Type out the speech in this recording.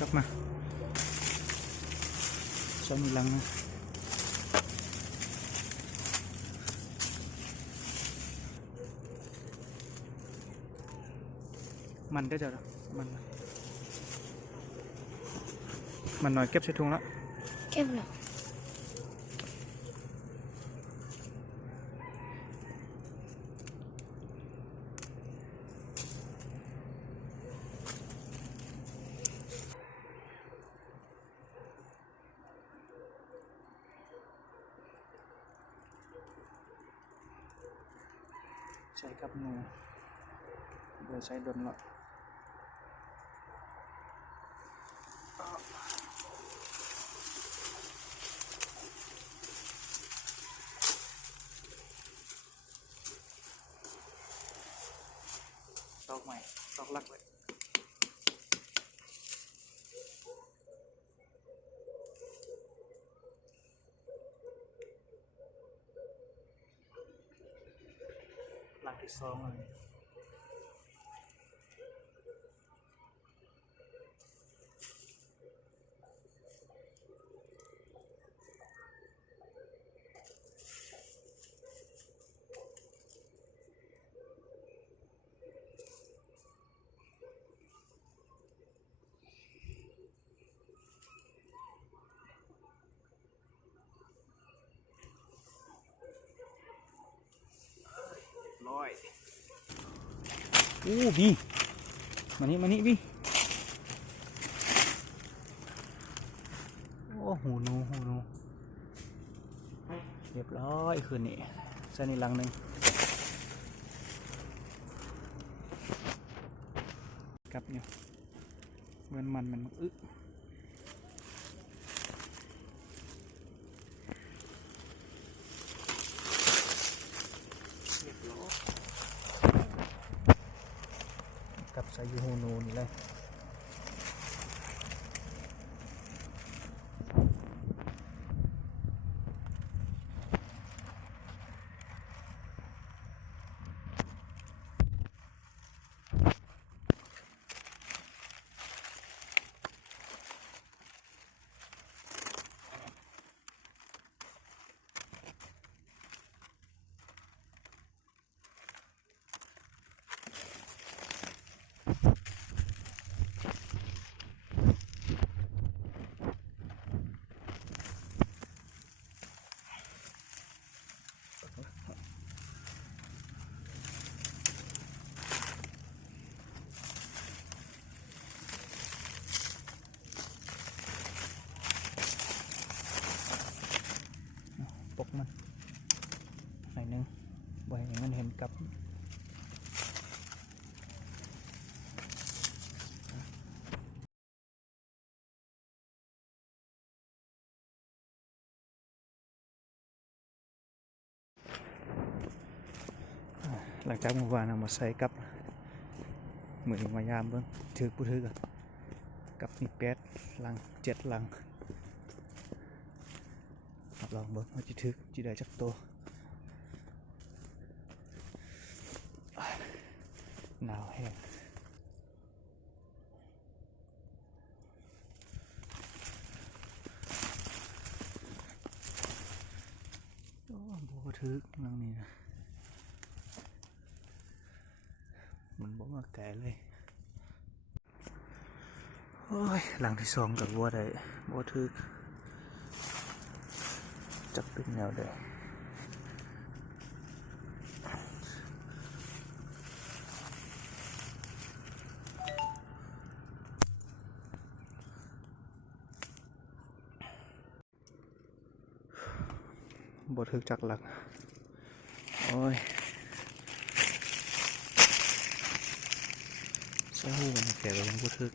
กลับมาซ้อมอีลังนะมันได้จ้ะมันหน่อยเก็บใส่ถุงแล้วเก็บหรอใช้กับงูโดยใช้ดนละตอกใหม่ตอกลักเลยหลักที่สองเลยบีมานี่บีโอ้หูนูเรียบร้อยคืนนี้ใส่ในลังหนึ่งกับเนี่ยมันอึกับใส่ยูฮูนูนี่เลยปกมันหน่อยนึงบ่อยมันเห็นกับหลังจากเมื่อวานเอามาใส่กับมือมายามเบิ้งถือผู้ถือกับมี8 ลัง 7 ลังลองเบิ้งว่าจะถือจะได้จักตัวหนาวแห้งโอ้โหถือลังนี้นะมันบอกว่าแก่เลยโอ้ยหลังที่2กับวัวได้วัวถือจับเป็นแนวได้บ่ถึกจักหลักโอ้ยเศร้ามันแก่แล้วบ่ถึก